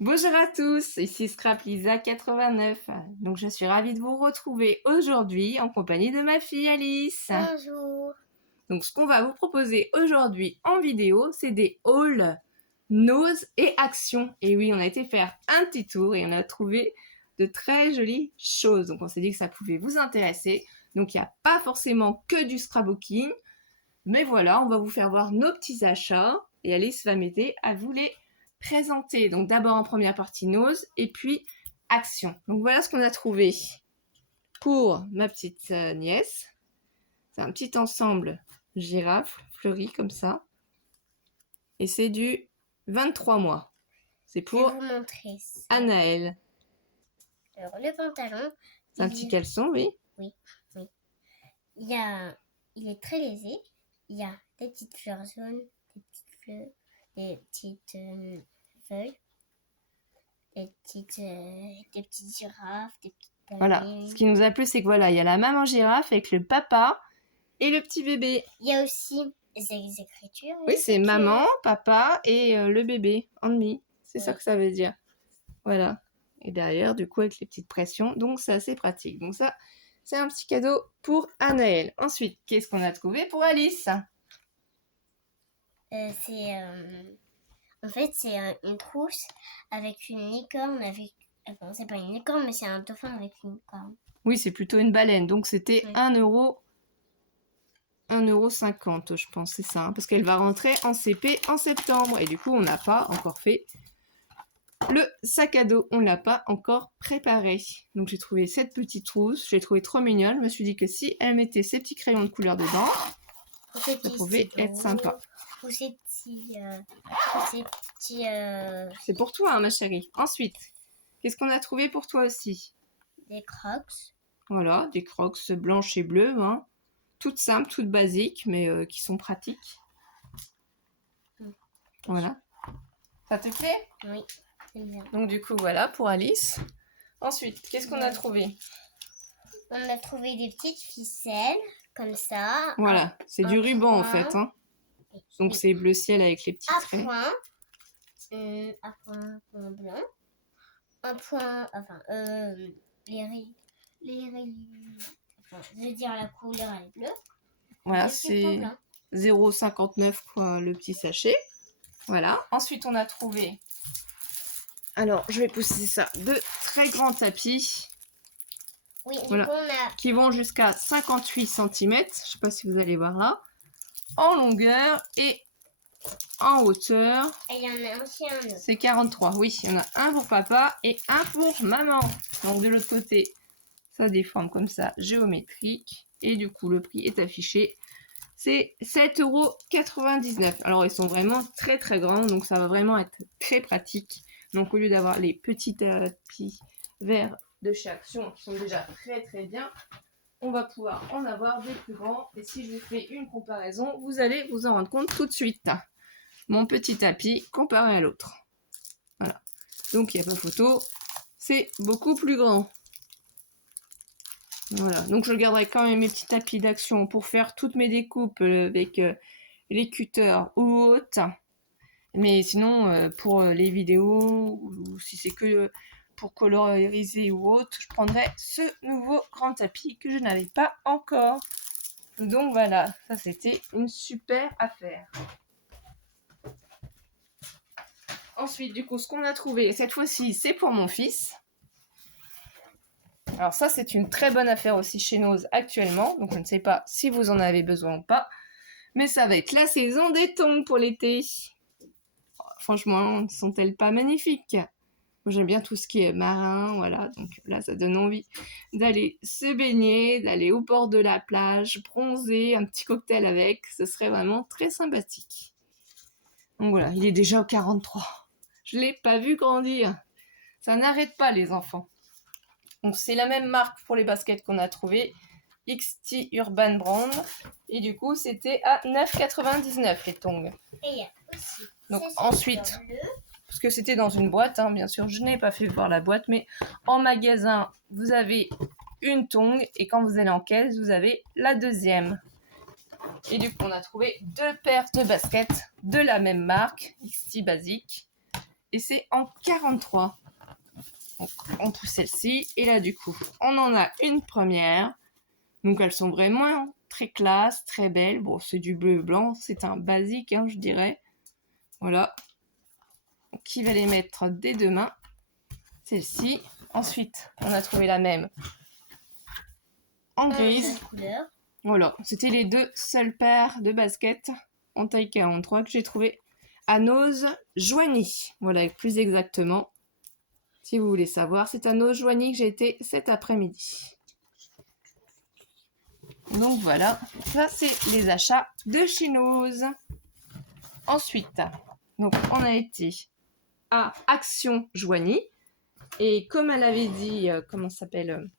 Bonjour à tous, ici Scrap Lisa 89. Donc je suis ravie de vous retrouver aujourd'hui en compagnie de ma fille Alice. Bonjour. Donc ce qu'on va vous proposer aujourd'hui en vidéo, c'est des hauls, nose et action. Et oui, on a été faire un petit tour et on a trouvé de très jolies choses. Donc on s'est dit que ça pouvait vous intéresser. Donc il n'y a pas forcément que du scrapbooking. Mais voilà, on va vous faire voir nos petits achats et Alice va m'aider à vous les présenter. Donc d'abord en première partie nose et puis action. Donc voilà ce qu'on a trouvé pour ma petite nièce. C'est un petit ensemble girafe fleuri comme ça. Et c'est du 23 mois. C'est Je vais pour vous montrer ça. Anaël. Alors, le pantalon. C'est un petit caleçon, oui. Oui. Il est très léger. Il y a des petites fleurs jaunes, des petites fleurs, des petites feuilles, des petites girafes, des petites palmiers. Voilà. Ce qui nous a plu, c'est que voilà, il y a la maman girafe avec le papa et le petit bébé. Il y a aussi des écritures. Oui, c'est maman, papa et le bébé en demi. C'est ça que ça veut dire. Voilà. Et derrière, du coup, avec les petites pressions. Donc, c'est assez pratique. Donc ça, c'est un petit cadeau pour Anaël. Ensuite, qu'est-ce qu'on a trouvé pour Alice? En fait, c'est une trousse avec une licorne. Enfin, c'est pas une licorne, mais c'est un dauphin avec une licorne. Oui, c'est plutôt une baleine. Donc, c'était 1,50 €, je pense, c'est ça. Hein, parce qu'elle va rentrer en CP en septembre. Et du coup, on n'a pas encore fait le sac à dos. On ne l'a pas encore préparé. Donc, j'ai trouvé cette petite trousse. Je l'ai trouvée trop mignonne. Je me suis dit que si elle mettait ses petits crayons de couleur dedans, ça pouvait être sympa. Ou ces petits... C'est pour toi, hein, ma chérie. Ensuite, qu'est-ce qu'on a trouvé pour toi aussi? Des crocs. Voilà, des crocs blanches et bleues. Hein. Toutes simples, toutes basiques, mais qui sont pratiques. Voilà. Ça te plaît? Oui, c'est bien. Donc du coup, voilà pour Alice. Ensuite, qu'est-ce qu'on a trouvé? On a trouvé des petites ficelles, comme ça. Voilà, c'est du ruban en fait. Hein. Donc c'est bleu ciel avec les petits traits. Un point blanc. Un point, enfin, je veux dire la couleur elle est bleue. Voilà, c'est 0,59 quoi, le petit sachet. Voilà. Ensuite, on a trouvé, alors je vais pousser ça, de très grands tapis. Oui, voilà, qui vont jusqu'à 58 cm. Je ne sais pas si vous allez voir là. En longueur et en hauteur. Et il y en a aussi un autre. C'est 43. Oui, il y en a un pour papa et un pour maman. Donc de l'autre côté, ça a des formes comme ça, géométriques. Et du coup, le prix est affiché. C'est 7,99 €. Alors, ils sont vraiment très très grands. Donc, ça va vraiment être très pratique. Donc, au lieu d'avoir les petits tapis verts de chez Action qui sont déjà très très bien, on va pouvoir en avoir des plus grands. Et si je vous fais une comparaison, vous allez vous en rendre compte tout de suite. Mon petit tapis comparé à l'autre. Voilà. Donc, il n'y a pas photo. C'est beaucoup plus grand. Voilà. Donc, je garderai quand même mes petits tapis d'Action pour faire toutes mes découpes avec les cutters ou autres. Mais sinon, pour les vidéos, ou si c'est que pour coloriser ou autre, je prendrai ce nouveau grand tapis que je n'avais pas encore. Donc voilà, ça c'était une super affaire. Ensuite, du coup, ce qu'on a trouvé, cette fois-ci, c'est pour mon fils. Alors ça, c'est une très bonne affaire aussi chez Nose actuellement. Donc je ne sais pas si vous en avez besoin ou pas. Mais ça va être la saison des tongs pour l'été. Franchement, ne sont-elles pas magnifiques? Moi, j'aime bien tout ce qui est marin, voilà. Donc là, ça donne envie d'aller se baigner, d'aller au bord de la plage, bronzer, un petit cocktail avec. Ce serait vraiment très sympathique. Donc voilà, il est déjà au 43. Je ne l'ai pas vu grandir. Ça n'arrête pas, les enfants. Donc c'est la même marque pour les baskets qu'on a trouvé. XT Urban Brand. Et du coup, c'était à 9,99 les tongs. Et il y a aussi. Donc ensuite, parce que c'était dans une boîte, hein, bien sûr, je n'ai pas fait voir la boîte, mais en magasin, vous avez une tongue et quand vous allez en caisse, vous avez la deuxième. Et du coup, on a trouvé deux paires de baskets de la même marque, XT Basique. et c'est en 43. Donc, on pousse celle-ci. Et là, du coup, on en a une première. Donc, elles sont vraiment très classe, très belles. Bon, c'est du bleu et blanc. C'est un basique, hein, je dirais. Voilà. Donc, qui va les mettre des deux mains? Celle-ci. Ensuite, on a trouvé la même en grise. Couleur. Voilà. C'était les deux seules paires de baskets en taille 43 que j'ai trouvé à Nose Joigny. Voilà, plus exactement. Si vous voulez savoir, c'est à Nose Joigny que j'ai été cet après-midi. Donc voilà, ça c'est les achats de chez Nose. Ensuite, donc on a été à Action Joigny. Et comme elle avait dit, comment ça s'appelle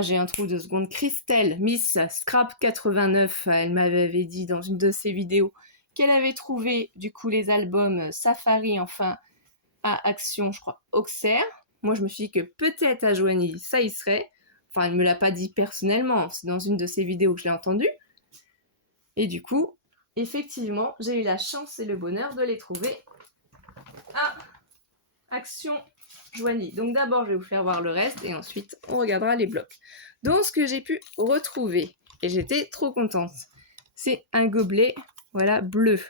j'ai un trou de seconde. Christelle, Miss Scrap 89, elle m'avait dit dans une de ses vidéos qu'elle avait trouvé du coup les albums Safari, enfin à Action, je crois, Auxerre. Moi, je me suis dit que peut-être à Joigny, ça y serait. Enfin, elle ne me l'a pas dit personnellement, c'est dans une de ses vidéos que je l'ai entendu. Et du coup, effectivement, j'ai eu la chance et le bonheur de les trouver à Action Joigny. Donc d'abord, je vais vous faire voir le reste et ensuite, on regardera les blocs. Donc, ce que j'ai pu retrouver, et j'étais trop contente, c'est un gobelet, voilà, bleu.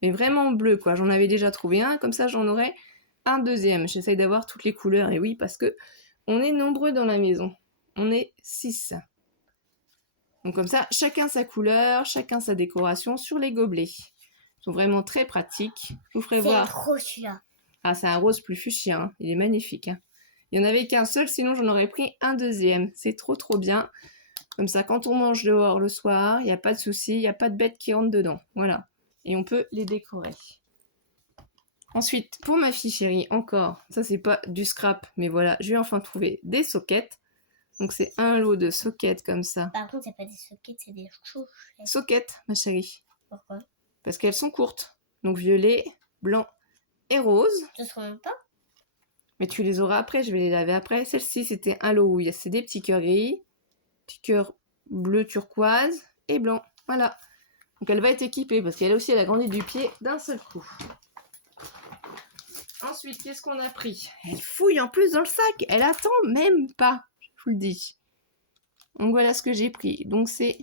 Mais vraiment bleu, quoi. J'en avais déjà trouvé un, comme ça, j'en aurais un deuxième. J'essaye d'avoir toutes les couleurs, et oui, parce que on est nombreux dans la maison. On est 6. Donc comme ça, chacun sa couleur, chacun sa décoration sur les gobelets. Ils sont vraiment très pratiques. Je vous ferai voir. C'est trop celui-là. Ah, c'est un rose plus fuchsia, hein. Il est magnifique. Hein. Il n'y en avait qu'un seul, sinon j'en aurais pris un deuxième. C'est trop trop bien. Comme ça, quand on mange dehors le soir, il n'y a pas de souci, il n'y a pas de bête qui rentre dedans. Voilà. Et on peut les décorer. Ensuite, pour ma fille chérie, encore, ça c'est pas du scrap, mais voilà, je vais enfin trouver des sockets. Donc c'est un lot de sockets comme ça. Par contre, c'est pas des sockets, c'est des chouchettes. Sockets, ma chérie. Pourquoi? Parce qu'elles sont courtes. Donc violet, blanc et rose. Tu te rends pas? Mais tu les auras après, je vais les laver après. Celle-ci, c'était un lot où il y a c'est des petits cœurs gris, petits cœurs bleu turquoise et blanc. Voilà. Donc elle va être équipée parce qu'elle aussi, elle a grandi du pied d'un seul coup. Ensuite, qu'est-ce qu'on a pris? Elle fouille en plus dans le sac. Elle attend même pas, je vous le dis. Donc voilà ce que j'ai pris. Donc c'est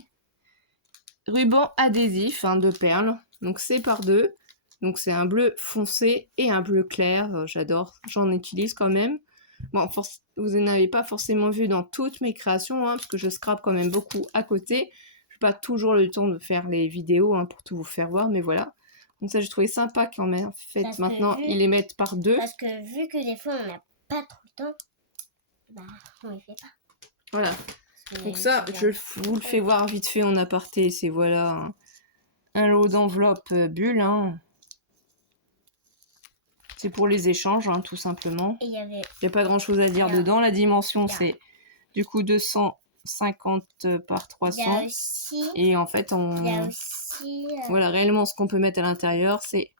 ruban adhésif, hein, de perles. Donc c'est par deux. Donc c'est un bleu foncé et un bleu clair. J'adore, j'en utilise quand même. Bon, vous n'en avez pas forcément vu dans toutes mes créations, hein, parce que je scrape quand même beaucoup à côté. Je n'ai pas toujours le temps de faire les vidéos, hein, pour tout vous faire voir, mais voilà. Donc ça, j'ai trouvé sympa quand même. En fait, maintenant, ils les mettent par deux. Parce que vu que des fois, on n'a pas trop le temps, bah, on les fait pas. Voilà. Donc ça, je vous le fais voir vite fait en aparté. C'est voilà un lot d'enveloppes bulles. Hein. C'est pour les échanges, hein, tout simplement. Il n'y a pas grand-chose à dire dedans. La dimension, c'est du coup 250 par 300. Il y a aussi, et en fait, il y a aussi, voilà, réellement, ce qu'on peut mettre à l'intérieur, c'est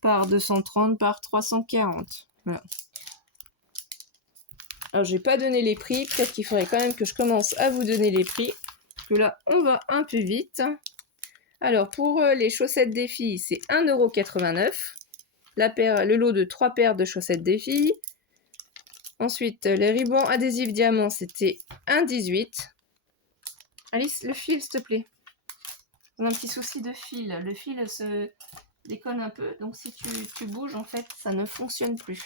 par 230 par 340. Voilà. Alors, j'ai pas donné les prix. Peut-être qu'il faudrait quand même que je commence à vous donner les prix. Parce que là, on va un peu vite. Alors, pour les chaussettes des filles, c'est 1,89 €. Le lot de 3 paires de chaussettes des filles. Ensuite, les rubans adhésifs diamants, c'était 1,18 €. Alice, le fil, s'il te plaît. On a un petit souci de fil. Le fil se déconne un peu. Donc, si tu bouges, en fait, ça ne fonctionne plus.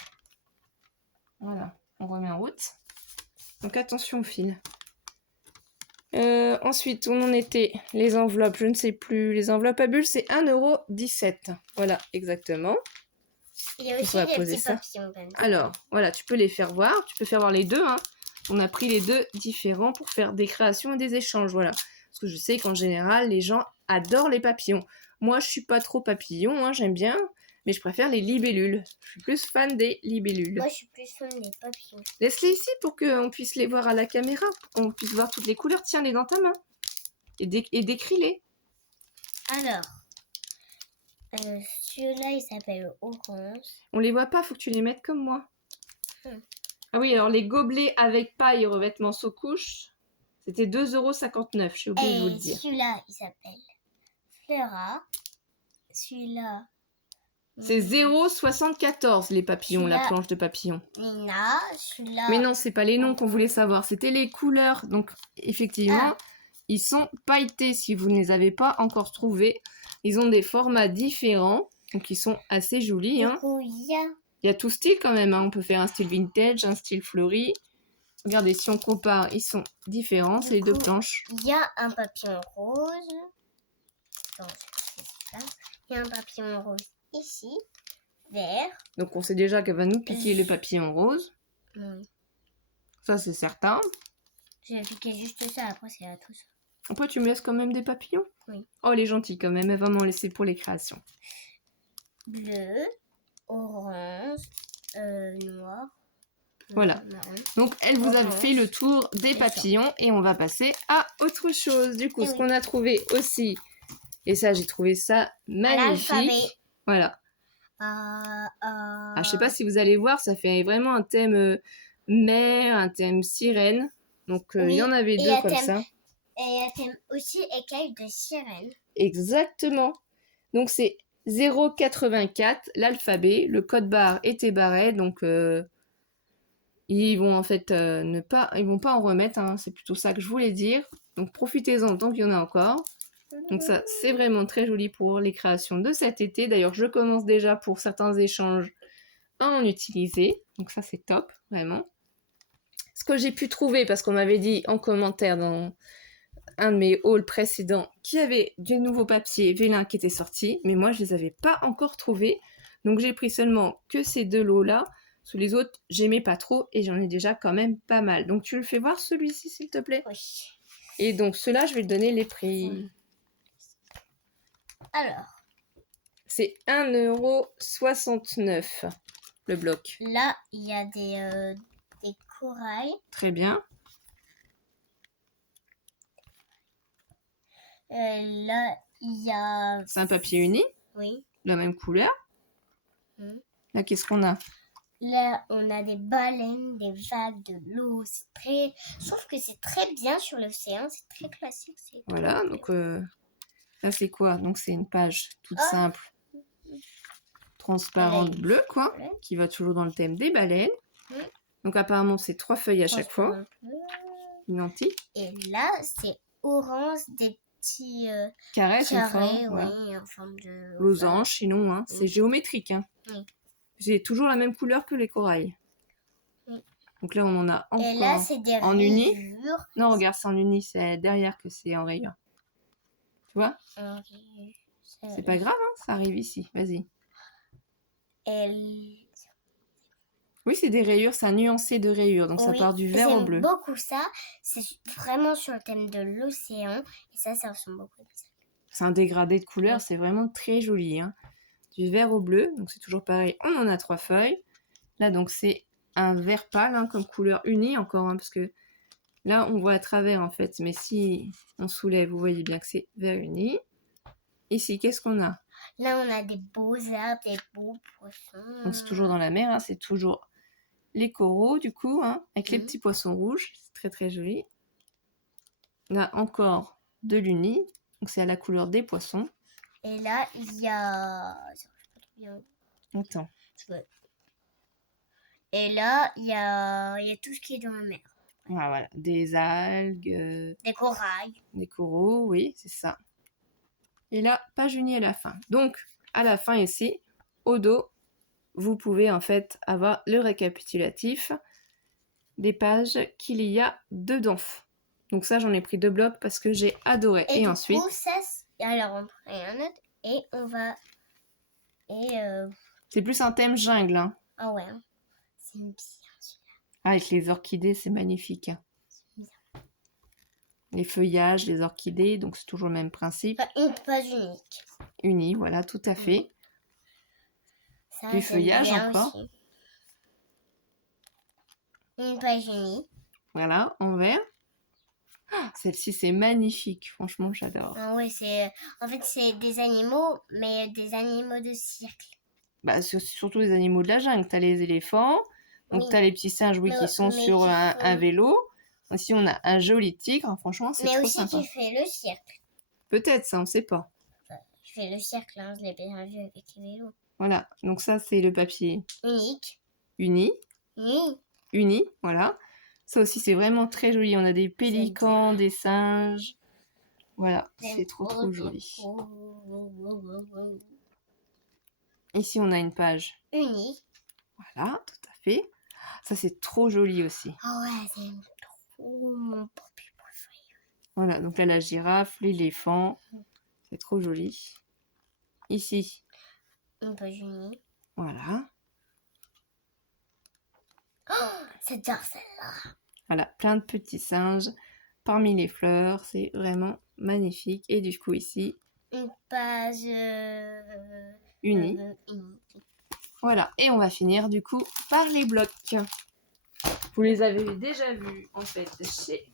Voilà. On remet en route. Donc, attention au fil. Ensuite, on en était les enveloppes, je ne sais plus. Les enveloppes à bulles, c'est 1,17 €. Voilà, exactement. Il y a aussi les petits papillons. Alors, voilà, tu peux les faire voir. Tu peux faire voir les deux. Hein. On a pris les deux différents pour faire des créations et des échanges. Voilà. Parce que je sais qu'en général, les gens adorent les papillons. Moi, je suis pas trop papillon. Hein, j'aime bien. Mais je préfère les libellules. Je suis plus fan des libellules. Moi, je suis plus fan des papillons. Laisse-les ici pour qu'on puisse les voir à la caméra. Pour qu'on puisse voir toutes les couleurs. Tiens-les dans ta main. Et décris-les. Alors, celui-là, il s'appelle orange. On les voit pas, faut que tu les mettes comme moi. Ah oui, alors les gobelets avec paille et revêtement sous-couche, c'était 2,59 €. J'ai oublié de vous le dire. Celui-là, il s'appelle Flora. Celui-là, C'est 0,74 les papillons, la Celui-là. planche de papillons. Lina, celui-là. Mais non, c'est pas les noms qu'on voulait savoir, c'était les couleurs. Donc, effectivement, ils sont pailletés si vous ne les avez pas encore trouvés. Ils ont des formats différents, donc ils sont assez jolis. Hein. Il y a tout style quand même. Hein. On peut faire un style vintage, un style fleuri. Regardez, si on compare, ils sont différents, c'est les deux planches. Il y a un papillon rose. Attends, c'est ça. Il y a un papillon rose ici, vert. Donc, on sait déjà qu'elle va nous piquer les papillons roses. Oui. Ça, c'est certain. Je vais piquer juste ça, après c'est à tout ça. Après, tu me laisses quand même des papillons? Oui. Oh, elle est gentille quand même, elle va m'en laisser pour les créations. Bleu, orange, noir. Voilà. Marron. Donc, elle vous a fait le tour des papillons et on va passer à autre chose. Du coup, ce qu'on a trouvé aussi, et ça, j'ai trouvé ça magnifique. Voilà. Je sais pas si vous allez voir, ça fait vraiment un thème mer, un thème sirène. Donc, il y en avait deux comme ça. Et il y a un thème aussi écaille de sirène. Exactement. Donc, c'est 0,84 l'alphabet. Le code barre était barré, donc ils vont en fait ils vont pas en remettre. Hein. C'est plutôt ça que je voulais dire. Donc, profitez-en tant qu'il y en a encore. Donc ça, c'est vraiment très joli pour les créations de cet été. D'ailleurs, je commence déjà pour certains échanges à en utiliser. Donc ça, c'est top, vraiment. Ce que j'ai pu trouver, parce qu'on m'avait dit en commentaire dans un de mes hauls précédents qu'il y avait du nouveau papier vélin qui était sorti, mais moi, je les avais pas encore trouvés. Donc j'ai pris seulement que ces deux lots-là. Sous les autres, j'aimais pas trop et j'en ai déjà quand même pas mal. Donc tu le fais voir celui-ci, s'il te plaît? Oui. Et donc ceux-là, je vais te donner les prix. Alors. C'est 1,69 € le bloc. Là, il y a des corails. Très bien. Là, il y a... C'est un papier uni. Oui. La même couleur. Là, qu'est-ce qu'on a? Là, on a des baleines, des vagues, de l'eau. C'est très... Je trouve que c'est très bien sur l'océan. C'est très classique. Voilà, donc là, c'est quoi? Donc, c'est une page toute simple. Transparente bleue, quoi. Qui va toujours dans le thème des baleines. Donc, apparemment, c'est 3 feuilles à chaque fois. Identiques. Et là, c'est orange, des petits carrés oui, en forme de... losange, sinon, hein. C'est géométrique, hein. Oui. J'ai toujours la même couleur que les corails. Donc là, on en a encore. Et là, c'est des en rayures. uni. Non, regarde, c'est en uni, c'est derrière que c'est en rayure. Tu vois? C'est pas grave, hein, ça arrive ici. Vas-y. Oui, c'est des rayures, c'est un nuancé de rayures, donc ça part du vert au bleu. J'aime beaucoup ça, c'est vraiment sur le thème de l'océan, et ça ressemble beaucoup à ça. C'est un dégradé de couleurs, c'est vraiment très joli. Hein. Du vert au bleu, donc c'est toujours pareil, on en a 3 feuilles. Là, donc c'est un vert pâle, hein, comme couleur unie encore, hein, parce que là, on voit à travers en fait, mais si on soulève, vous voyez bien que c'est vert uni. Ici, qu'est-ce qu'on a? Là, on a des beaux arbres, des beaux poissons. Donc c'est toujours dans la mer, hein, c'est toujours les coraux du coup, hein, avec les petits poissons rouges, c'est très très joli. Là encore de l'uni, donc c'est à la couleur des poissons. Et là, il y a... Attends. Et là, il y a tout ce qui est dans la mer. Ah, voilà, des algues. Des corails. Des coraux, oui, c'est ça. Et là, page unie à la fin. Donc, à la fin ici, au dos, vous pouvez en fait avoir le récapitulatif des pages qu'il y a dedans. Donc ça, j'en ai pris 2 blocs parce que j'ai adoré. Et ensuite... Coup, ça, alors on prend un autre et on va... C'est plus un thème jungle. Hein. Ah ouais, c'est bien celui-là. Avec les orchidées, c'est magnifique. Les feuillages, les orchidées, donc c'est toujours le même principe. Enfin, une page unique. Unie, voilà, tout à fait. Ça, du feuillage encore. Aussi. Une page unie. Voilà, en vert. Ah, celle-ci, c'est magnifique. Franchement, j'adore. Ah oui, en fait, c'est des animaux, mais des animaux de cirque. Bah, surtout les animaux de la jungle. Tu as les éléphants, donc tu as les petits singes qui sont sur un vélo. Aussi, on a un joli tigre. Franchement, c'est trop sympa. Mais aussi, tu fais le cirque. Peut-être, ça, on ne sait pas. Je fais le cercle, hein, je l'ai bien vu avec les vélos. Voilà, donc ça c'est le papier Unique. uni. Oui. Uni, voilà. Ça aussi c'est vraiment très joli. On a des pélicans, des singes. Voilà, c'est trop joli. Ici on a une page. Uni. Voilà, tout à fait. Ça c'est trop joli aussi. Ah ouais, c'est trop mon papier préféré. Voilà, donc là la girafe, l'éléphant. C'est trop joli. Ici, Une page unie. voilà. Oh, j'adore celle-là. Voilà, plein de petits singes parmi les fleurs. C'est vraiment magnifique. Et du coup ici, Une page unie. unie. Voilà, et on va finir du coup par les blocs. Vous les avez déjà vus en fait chez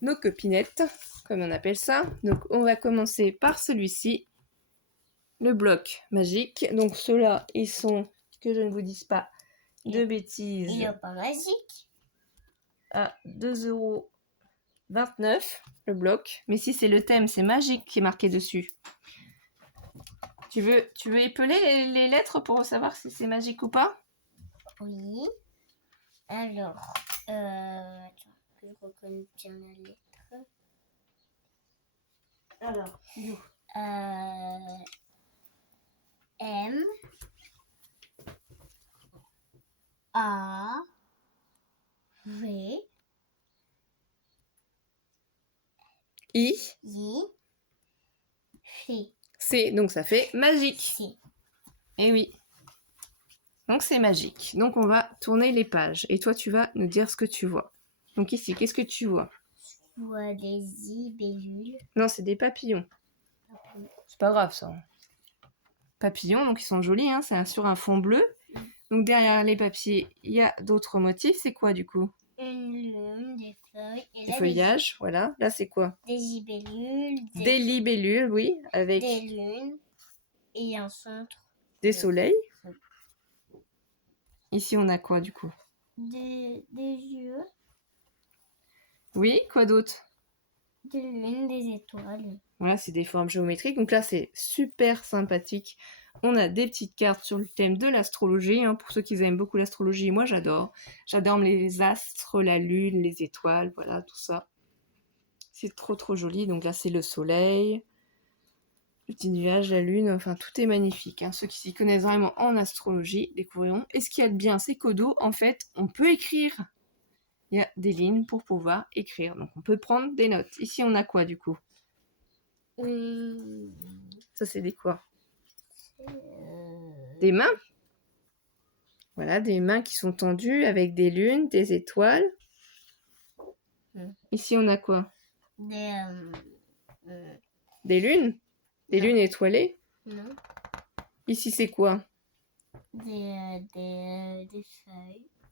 nos copinettes, comme on appelle ça. Donc on va commencer par celui-ci, le bloc magique. Donc ceux-là, ils sont, que je ne vous dise pas de bêtises, Il n'est pas magique. à 2,29 € le bloc. Mais si c'est le thème, c'est magique qui est marqué dessus. Tu veux épeler les lettres pour savoir si c'est magique ou pas? Oui. Alors, attends, que je reconnais bien la lettre. Alors, M A V I, I C. C, donc ça fait magique. C. Eh oui. Donc c'est magique. Donc on va tourner les pages. Et toi, tu vas nous dire ce que tu vois. Donc ici, qu'est-ce que tu vois? Je vois des libellules. Non, c'est des papillons. C'est pas grave ça. Papillons, donc ils sont jolis, hein, c'est sur un fond bleu. Donc derrière les papiers, il y a d'autres motifs. C'est quoi du coup? Une lune, des feuilles. Et Des là, feuillages, voilà. Là, c'est quoi? des libellules. Des libellules, oui, avec des lunes. Et un centre. des soleils. Oui. Ici, on a quoi du coup? Des yeux. Oui, quoi d'autre? Des lunes, des étoiles. Voilà, c'est des formes géométriques. Donc là, c'est super sympathique. On a des petites cartes sur le thème de l'astrologie. Hein, pour ceux qui aiment beaucoup l'astrologie, moi j'adore. J'adore les astres, la lune, les étoiles, voilà, tout ça. C'est trop joli. Donc là, c'est le soleil, le petit nuage, la lune. Enfin, tout est magnifique. Hein. Ceux qui s'y connaissent vraiment en astrologie découvriront. Et ce qu'il y a de bien, c'est qu'au dos, en fait, on peut écrire. Il y a des lignes pour pouvoir écrire. Donc on peut prendre des notes. Ici, on a quoi du coup? Ça, c'est des quoi? Des mains. Voilà, des mains qui sont tendues avec des lunes, des étoiles. Ici, on a quoi? Des lunes? Des lunes étoilées? Non. Ici, c'est quoi? Des feuilles.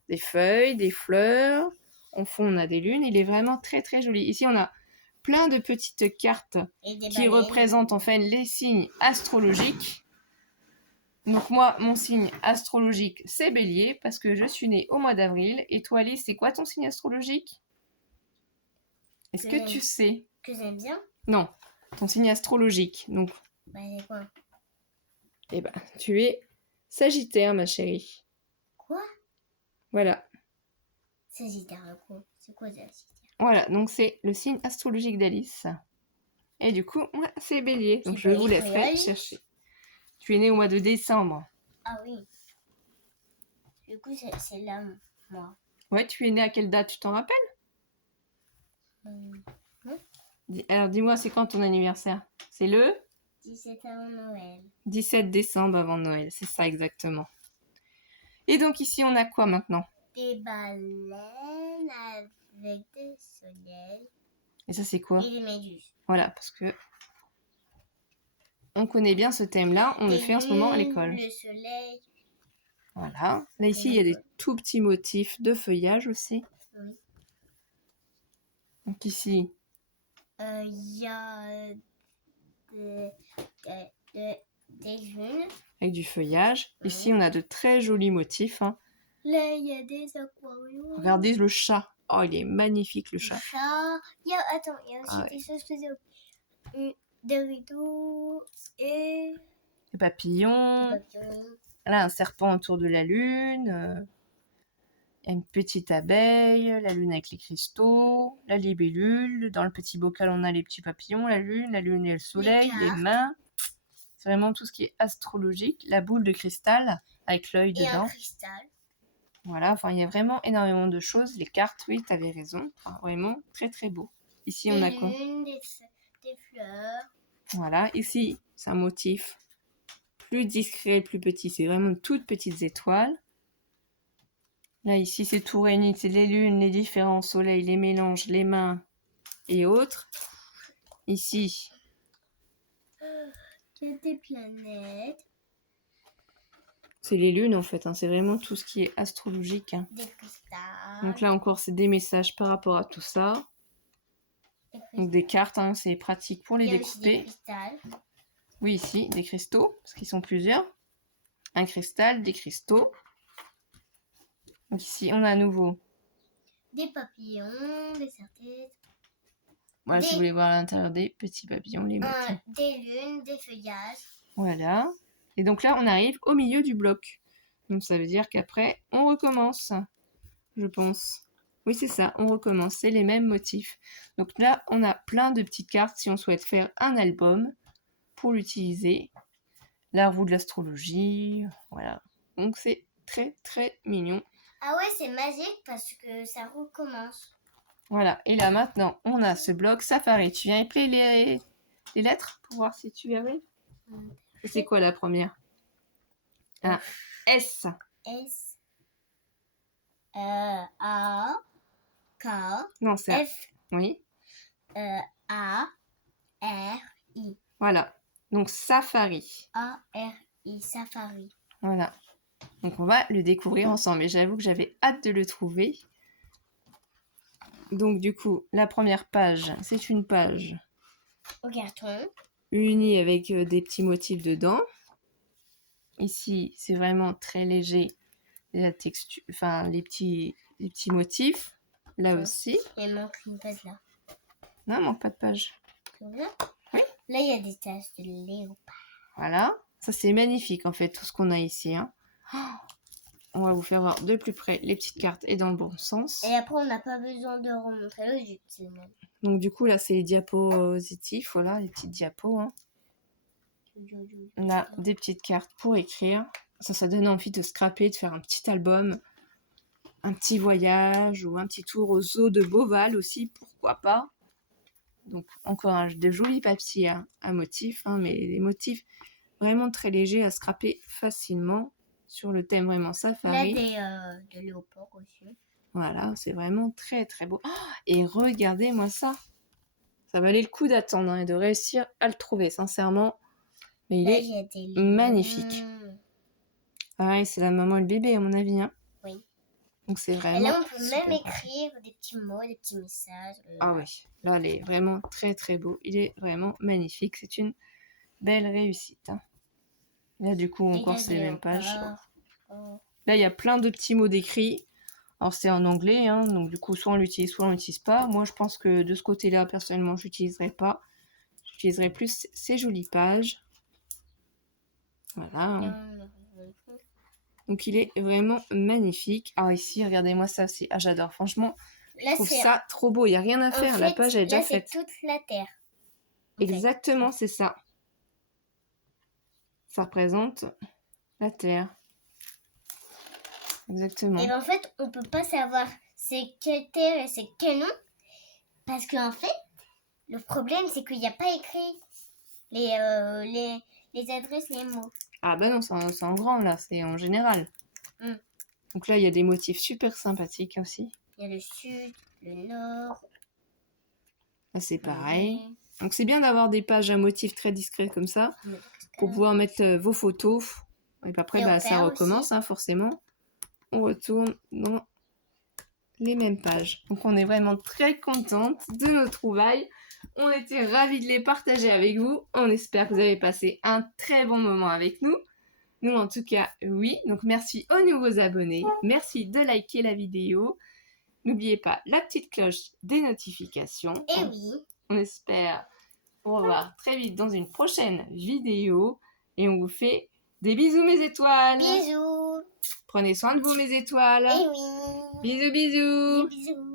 Des feuilles, des fleurs. En fond, on a des lunes. Il est vraiment très joli. Ici, on a plein de petites cartes qui représentent en fait les signes astrologiques. Donc moi, mon signe astrologique, c'est Bélier, parce que je suis née au mois d'avril. Et toi, Alice, c'est quoi ton signe astrologique? Est-ce que tu sais? Que j'aime bien? Non, ton signe astrologique. Donc, Bah, c'est quoi? eh ben, tu es Sagittaire, ma chérie. Quoi? Voilà. Sagittaire, quoi? C'est quoi Sagittaire? Voilà, donc c'est le signe astrologique d'Alice. Et du coup, moi, c'est Bélier. Donc je vous laisserai chercher. Tu es née au mois de décembre. Ah oui. Du coup, c'est là, moi. Ouais, tu es née à quelle date, tu t'en rappelles? Alors dis-moi, c'est quand ton anniversaire? C'est le 17 avant Noël. 17 décembre avant Noël, c'est ça exactement. Et donc ici, on a quoi maintenant? Des baleines avec des soleils. Et ça, c'est quoi? Et des méduses. Voilà, parce que on connaît bien ce thème-là, on le fait en ce moment à l'école. Le soleil. Voilà. Là, ici, il y a des tout petits motifs de feuillage aussi. Oui. Donc ici, il y a des lunes. avec du feuillage. Ici, on a de très jolis motifs. Hein. Là, il y a des aquariums. Regardez le chat. Oh, il est magnifique, le chat. Il y a aussi des choses que j'ai oubliées. des rideaux et Des papillons. des papillons. Là, un serpent autour de la lune. Une petite abeille, la lune avec les cristaux, la libellule. Dans le petit bocal, on a les petits papillons, la lune et le soleil, les cartes. mains. C'est vraiment tout ce qui est astrologique. La boule de cristal avec l'œil Et un dedans. cristal. Voilà, enfin, il y a vraiment énormément de choses. Les cartes, oui, tu avais raison. Enfin, vraiment très très beau. Ici, on a Des quoi? lunes, des fleurs. Voilà, ici, c'est un motif plus discret, plus petit. C'est vraiment de toutes petites étoiles. Là, ici, c'est tout réuni. C'est les lunes, les différents soleils, les mélanges, les mains et autres. Ici, Il y a des planètes, c'est les lunes, en fait. Hein. C'est vraiment tout ce qui est astrologique. Hein. des cristals. Donc là, encore, c'est des messages par rapport à tout ça. Donc des cartes, hein, c'est pratique pour les Il y a aussi des découper. cristals. Oui, ici, des cristaux, parce qu'ils sont plusieurs. Un cristal, des cristaux. Donc ici, on a à nouveau. Des papillons, des serre-têtes. Voilà, si Des- vous voulez voir à l'intérieur des petits papillons, les motifs. Des lunes, des feuillages. Voilà. Et donc là, on arrive au milieu du bloc. Donc ça veut dire qu'après, on recommence, je pense. Oui, c'est ça, on recommence. C'est les mêmes motifs. Donc là, on a plein de petites cartes si on souhaite faire un album pour l'utiliser. La roue de l'astrologie, voilà. Donc c'est très très mignon. Ah ouais, c'est magique parce que ça recommence. Voilà, et là maintenant, on a ce bloc Safari. Tu viens épeler les lettres pour voir si tu arrives. C'est quoi la première? Un S. S A K Non, c'est un... F Oui, A R I voilà. Donc Safari. A R I Safari. Voilà. Donc on va le découvrir ensemble. Et j'avoue que j'avais hâte de le trouver. Donc du coup, la première page, c'est une page Au carton. unie avec des petits motifs dedans. Ici, c'est vraiment très léger. La texture, enfin les petits motifs. Là Ouais. aussi. Il manque une page là. Non, il manque pas de page. Là, Oui. Là, il y a des taches de léopard. Voilà. Ça, c'est magnifique en fait, tout ce qu'on a ici. Hein. On va vous faire voir de plus près les petites cartes et dans le bon sens. Et après, on n'a pas besoin de remontrer le jus. Donc du coup, là, c'est les diapositifs. Voilà, les petites diapos. Hein. On a des petites cartes pour écrire. Ça donne envie de scraper, de faire un petit album, un petit voyage ou un petit tour aux eaux de Beauval aussi, pourquoi pas. Donc encore de jolis papiers à motifs, hein, mais des motifs vraiment très légers à scraper facilement sur le thème vraiment safari. Là, des léopards aussi. Voilà, c'est vraiment très très beau. Oh, et regardez-moi ça. Ça valait le coup d'attendre et de réussir à le trouver, sincèrement. Mais il Là, est il y a des magnifique. Pareil, c'est la maman et le bébé, à mon avis. Hein. Oui. Donc c'est Et vraiment. là, on peut super même beau. écrire des petits mots, des petits messages. Ah oui, là, il est vraiment très très beau. Il est vraiment magnifique. C'est une belle réussite. Hein. Là, du coup, encore, c'est les mêmes pages. Là, il y a plein de petits mots décrits. Alors, c'est en anglais, hein, donc du coup, soit on l'utilise, soit on l'utilise pas. Moi, je pense que de ce côté-là, personnellement, je l'utiliserai pas. J'utiliserai plus ces jolies pages. Voilà. Donc, il est vraiment magnifique. Ah, ici, regardez-moi ça aussi. Ah, j'adore. Franchement, je trouve ça trop beau. Il n'y a rien à faire. La page, elle est déjà faite. C'est toute la terre. Exactement, c'est ça. Ça représente la Terre. Exactement. Et ben, en fait, on peut pas savoir c'est quelle terre et c'est quel nom. Parce qu'en fait, le problème, c'est qu'il n'y a pas écrit les adresses, les mots. Ah bah non, c'est en grand là, c'est en général. Mm. Donc là, il y a des motifs super sympathiques aussi. Il y a le sud, le nord. Là, c'est pareil. Donc c'est bien d'avoir des pages à motifs très discrets comme ça, pour pouvoir mettre vos photos. Et puis après, bah, ça recommence, hein, forcément. On retourne dans les mêmes pages. Donc on est vraiment très contente de nos trouvailles. On était ravis de les partager avec vous. On espère que vous avez passé un très bon moment avec nous. Nous, en tout cas, oui. Donc merci aux nouveaux abonnés. Merci de liker la vidéo. N'oubliez pas la petite cloche des notifications. Et oui. On espère On va voir très vite dans une prochaine vidéo. Et on vous fait des bisous mes étoiles. Bisous. Prenez soin de vous mes étoiles. Eh oui. Bisous bisous. Bisous.